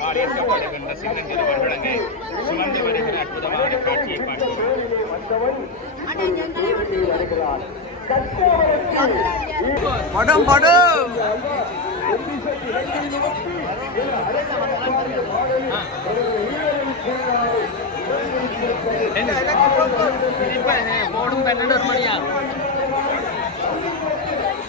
பாலியக்கப்படுகின்ற சின்னஞ்சிறுவர்கள் அங்கே சுமந்து வருகிற அற்புதமான காட்சியை பார்க்கிறோம் படம் படம் போடும் பன்னெண்டு ஒரு மணியா?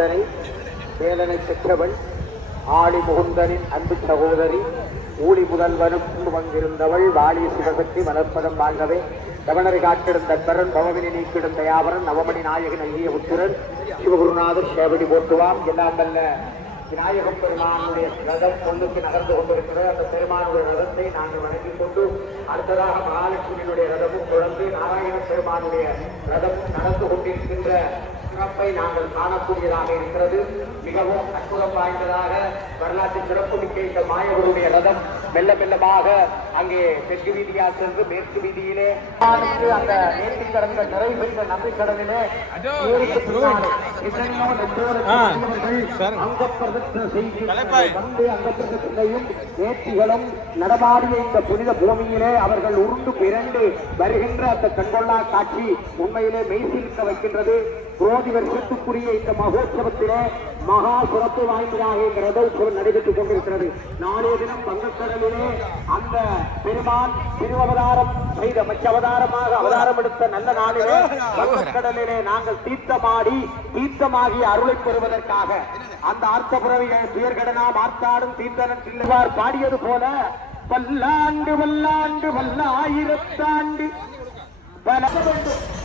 வேளமுகத்தனை வேலனை பெற்றவள் ஆளி முகுந்தனின் அன்பு சகோதரி ஊழி முதல்வனும் வங்கிருந்தவள் வாலி சிவசக்தி மலர்ப்பதம் வாங்கவே தவணரை காட்டிருந்த தற்பரன் பவவினை நீக்கிடும் தயாவரன் நவமணி நாயகன் ஐய புத்திரன் சிவகுருநாதர் சேவடி போட்டுவாம் எல்லாம் வல்ல விநாயகம் பெருமானுடைய ரதம் பொண்ணுக்கு நகர்ந்து கொண்டிருக்கிறது. அந்த பெருமானுடைய ரதத்தை நாங்கள் வணங்கிக் கொண்டு அடுத்ததாக மகாலட்சுமியினுடைய ரதமும் தொடர்ந்து நாராயண பெருமானுடைய ரதம் நடந்து கொண்டிருக்கின்ற சிறப்பை நாங்கள் காணக்கூடியதாக இருக்கிறது. மிகவும் அற்புதம் வாய்ந்ததாக வரலாற்று சிறப்புமிக்க இந்த மாயவருடைய ரதம் மெல்ல மெல்லமாக அங்கே தெற்கு வீதியா சென்று மேற்கு வீதியிலே அந்த நேர்த்தி கடந்த நிறை பெற்ற அங்கப்பிரதட்சணையும் நேர்த்திகளும் நடமாடிய இந்த புனித பூமியிலே அவர்கள் உருண்டு பிறண்டு வருகின்ற அந்த கண்கொள்ளா காட்சி உண்மையிலே மெய்சிலிக்க வைக்கின்றது. புரோதி வருஷத்துக்குரிய இந்த மகோத்சவத்திலே மகா சிறப்பு வாய்ந்ததாக இந்த ரதோத்சவம் நடைபெற்றுக் கொண்டிருக்கிறது. நாளைய தினம் பங்கக்கடலிலே அந்த பெருமான் திருவவதாரம் செய்த மச்ச அவதாரமாக அவதாரம் எடுத்த நல்ல நாளிலே பங்கக்கடலிலே நாங்கள் தீர்த்தமாடி தீர்த்தமாகி அருளை பெறுவதற்காக அந்த ஆர்த்தபுரவிகள் துயர்கடனா மார்த்தாடும் தீர்த்தனன் சில்லுவார் பாடியது போல பல்லாண்டு வல்லாண்டு வல்லாயிரத்தாண்டு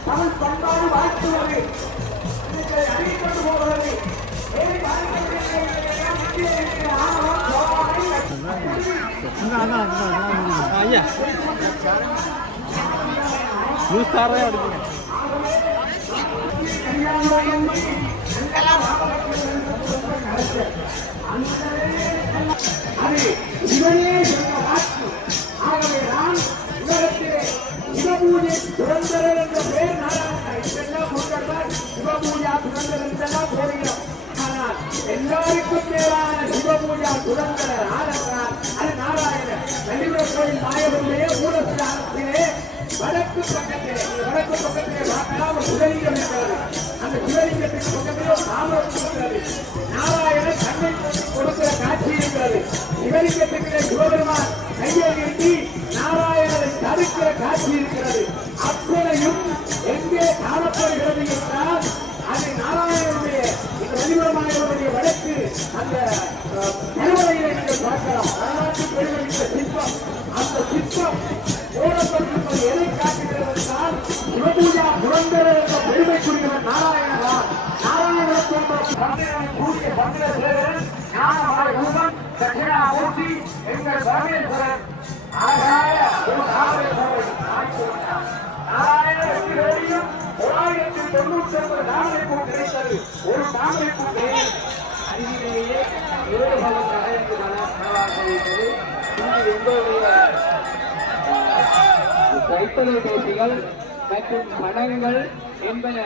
தமிழ் பண்பாடு வாழ்த்துவது இதை அறிவிக்கொண்டு போவது ஐயா நியூஸ் தாரே எடுப்பீங்க அது இவனே சொன்ன வாக்கு ஆகவே நான் உலகத்திலே சிவபூஜை சுதந்திரர் என்ற ನಾರಾಯಣ நாடாக இதெல்லாம் முன்னர்கள் சிவபூஜா சுதந்திரம் என்றெல்லாம் போடுகிறோம் ஆனால் எல்லாருக்கும் மேலான சிவபூஜா சுதந்திர ஆனந்தார் அது நாராயணன். நலிபுர கோயில் நாயகருடைய மூலஸ்தானத்திலே வடக்கு பக்கத்திலே வடக்கு பக்கத்திலே பார்க்கலாம் ஒரு சிவலிங்கம் இருக்கிறது. அந்த சிவலிங்கத்தின் பக்கத்திலே ஒரு தாமரம் இருக்கிறது. நாராயண தன்னை கொடுக்கிற காட்சி இருக்கிறது. சிவலிங்கத்துக்கு சிவபெருமான் கூடிய பந்திரசேகரன் ஞானமாய தட்சிணாமூர்த்தி எங்கள் பரமேஸ்வரன் அழகாய ஒரு வெற்றி வேலையும் தொள்ளாயிரத்தி தொண்ணூத்தி ஒன்பது கிடைத்தது ஒரு அருகிலேயே ஏழு பலம் எங்களுடைய கைத்தொலைபேசிகள் மற்றும் பணங்கள் என்பன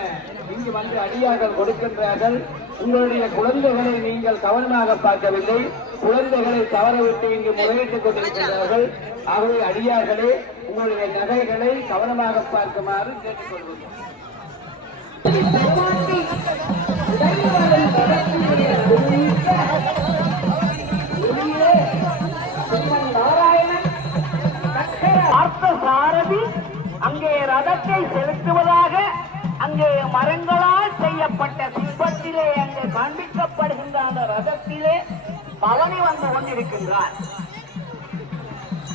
இங்கு வந்து அடியார்கள் கொடுக்கின்றார்கள். உங்களுடைய குழந்தைகளை நீங்கள் கவனமாக பார்க்கவில்லை. குழந்தைகளை தவறவிட்டு இங்கு முறையிட்டுக் கொண்டிருக்கிறார்கள் ஆகவே அடியார்களே உங்களுடைய நகைகளை கவனமாக பார்க்குமாறு கேட்டுக்கொள்கிறோம் சாரதி அங்கே ரதத்தை செலுத்துவதாக அங்கே மரங்களால் செய்யப்பட்ட சிற்பத்திலே ரதத்திலே பவனி வந்து கொண்டிருக்கின்றார்.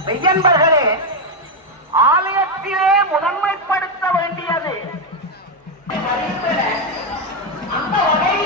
மெய்யன்பர்களே ஆலயத்திலே முதன்மைப்படுத்த வேண்டியது. அந்த வகையில்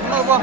முன்னூறுபா